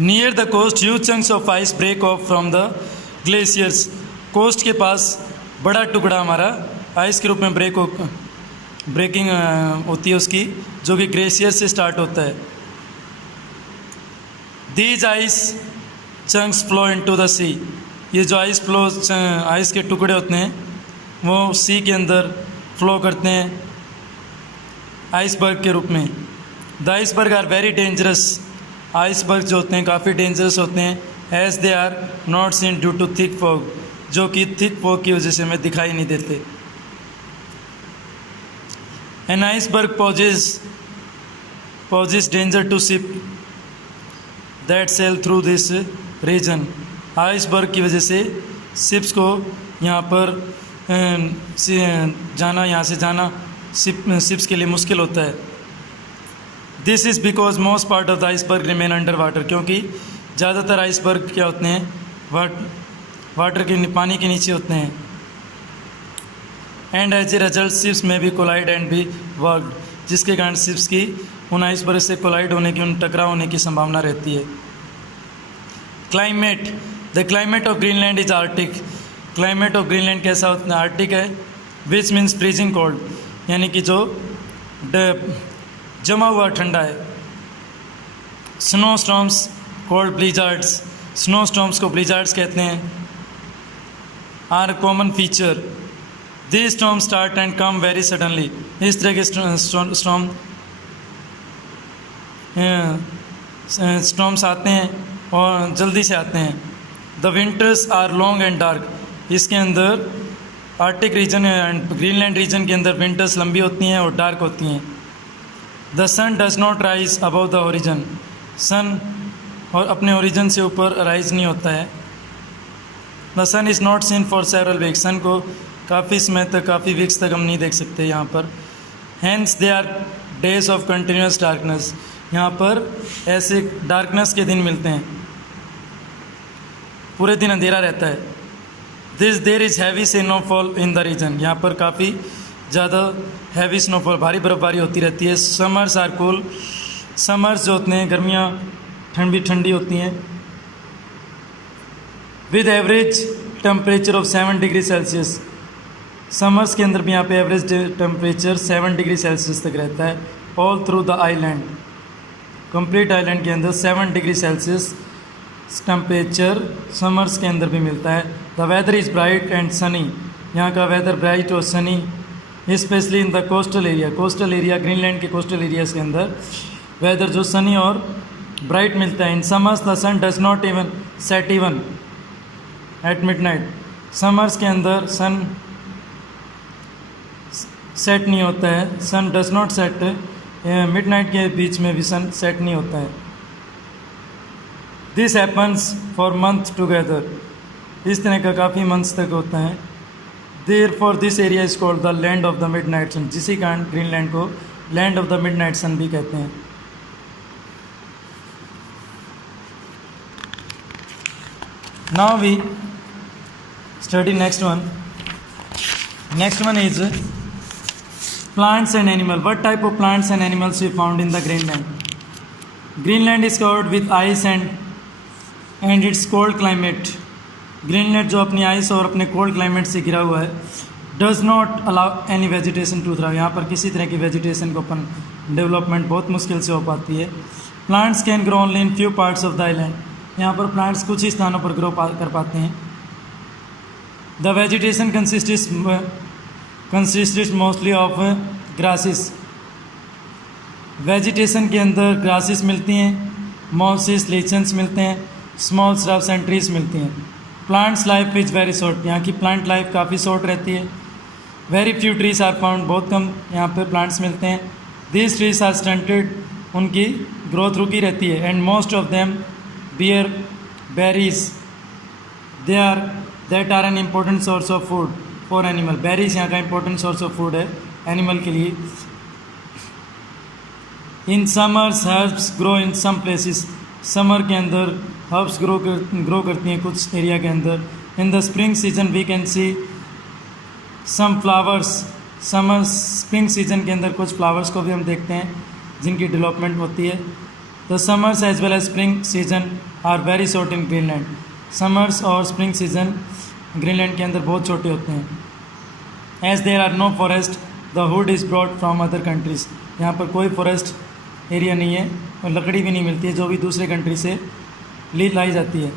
Near the coast huge chunks of ice break off from the glaciers. Coast के पास बड़ा टुकड़ा हमारा आइस के रूप में ब्रेकिंग होती है उसकी, जो कि ग्लेशियर से स्टार्ट होता है। These ice chunks flow into the sea. ये जो आइस के टुकड़े होते हैं वो सी के अंदर फ्लो करते हैं आइसबर्ग के रूप में। The iceberg are very dangerous. Iceberg जो होते हैं काफ़ी डेंजरस होते हैं। As they are not seen due to thick fog, जो कि थिक फॉग की वजह से हमें दिखाई नहीं देते। An iceberg poses danger to ship that sail through this region. Iceberg की वजह से शिप्स को यहाँ पर यहाँ से जाना शिप्स के लिए मुश्किल होता है। This is because most part of the iceberg remain under water, क्योंकि ज़्यादातर आइसबर्ग क्या होते हैं वाटर के पानी के नीचे होते हैं। And as a result ships में भी कोलाइड एंड भी वर्कड, जिसके कारण शिप्स की उन आइसबर्ग से कोलाइड होने की, उन टकराव होने की संभावना रहती है। Climate, the climate of Greenland is Arctic. Climate of Greenland कैसा होता है? आर्टिक है। विच मीन्स फ्रीजिंग कोल्ड, यानी कि जो जमा हुआ ठंडा है। Snow storms cold blizzards, snow storms को ब्लिजार्ड्स कहते हैं, are common feature. This storm start and come very suddenly. इस तरह के स्टॉर्म्स आते हैं और जल्दी से आते हैं। The winters are long and dark. इसके अंदर arctic region and Greenland region के अंदर विंटर्स लंबी होती हैं और डार्क होती हैं। The sun does not rise above the horizon. Sun और अपने ओरिजन से ऊपर राइज नहीं होता है। The sun is not seen for several weeks. Sun को काफ़ी समय तक, काफ़ी वीक्स तक हम नहीं देख सकते यहाँ पर। Hence they are days of continuous darkness. यहाँ पर ऐसे डार्कनेस के दिन मिलते हैं, पूरे दिन अंधेरा रहता है। There is heavy snowfall in the region. यहाँ पर काफ़ी ज़्यादा हैवी स्नोफॉल, भारी बर्फबारी होती रहती है। Summers are cool. समर्स जो होते हैं, गर्मियाँ ठंडी होती हैं। With average temperature of 7 degree Celsius. Summers के अंदर भी यहाँ पे एवरेज टेम्परेचर 7 डिग्री सेल्सियस तक रहता है। All through the island, complete island के अंदर 7 डिग्री सेल्सियस टेम्परेचर समर्स के अंदर भी मिलता है। The weather is bright and sunny. यहाँ का वेदर ब्राइट और sunny, specially in the coastal area. Coastal area, Greenland के कोस्टल एरियाज़ के अंदर वेदर जो सनी और ब्राइट मिलता है। In summers the sun does not even set even at midnight. Summers के अंदर सन सेट नहीं होता है। Sun does not set, midnight के बीच में भी सन सेट नहीं होता है। This happens for month together. इस तरह का काफ़ी मंथ्स तक होता है। Therefore this area is called the land of the midnight sun. जिसी कारण ग्रीनलैंड को land of the midnight sun भी कहते हैं। Now we study next one. Next one is plants and animal. What type of plants and animals we found in the Greenland? Greenland is covered with ice and its cold climate. Greenland जो अपनी ice और अपने cold climate से घिरा हुआ है, does not allow any vegetation to thrive. यहाँ पर किसी तरह की वेजिटेशन को अपन डेवलपमेंट बहुत मुश्किल से हो पाती है। Plants can grow only in few parts of the island. यहाँ पर प्लांट्स कुछ ही स्थानों पर ग्रो कर पाते हैं। The vegetation consists mostly of grasses. Vegetation के अंदर ग्रासेस मिलती हैं, मॉसेस, लिचन्स मिलते हैं, स्मॉल श्रब्स एंड ट्रीज मिलती हैं। Plants life is very short. यहाँ की प्लांट लाइफ काफ़ी शॉर्ट रहती है। Very few trees are found. बहुत कम यहाँ पे प्लांट्स मिलते हैं। These trees are stunted. उनकी ग्रोथ रुकी रहती है। And most of them bear berries that are an important source of food for animal. Berries यहाँ का इम्पोर्टेंट सोर्स ऑफ फूड है एनिमल के लिए। In summers herbs grow in some places. Summer के अंदर हर्ब्स ग्रो करती हैं कुछ एरिया के अंदर। In the spring season we can see some flowers. Summer spring season के अंदर कुछ फ्लावर्स को भी हम देखते हैं जिनकी डेवलपमेंट होती है। The summers as well as spring season are very short in Greenland. Summers और स्प्रिंग सीजन ग्रीनलैंड के अंदर बहुत छोटे होते हैं। As there are no forest the wood is brought from other countries. यहाँ पर कोई फॉरेस्ट एरिया नहीं है और लकड़ी भी नहीं मिलती है जो भी दूसरे कंट्री से लाई जाती है।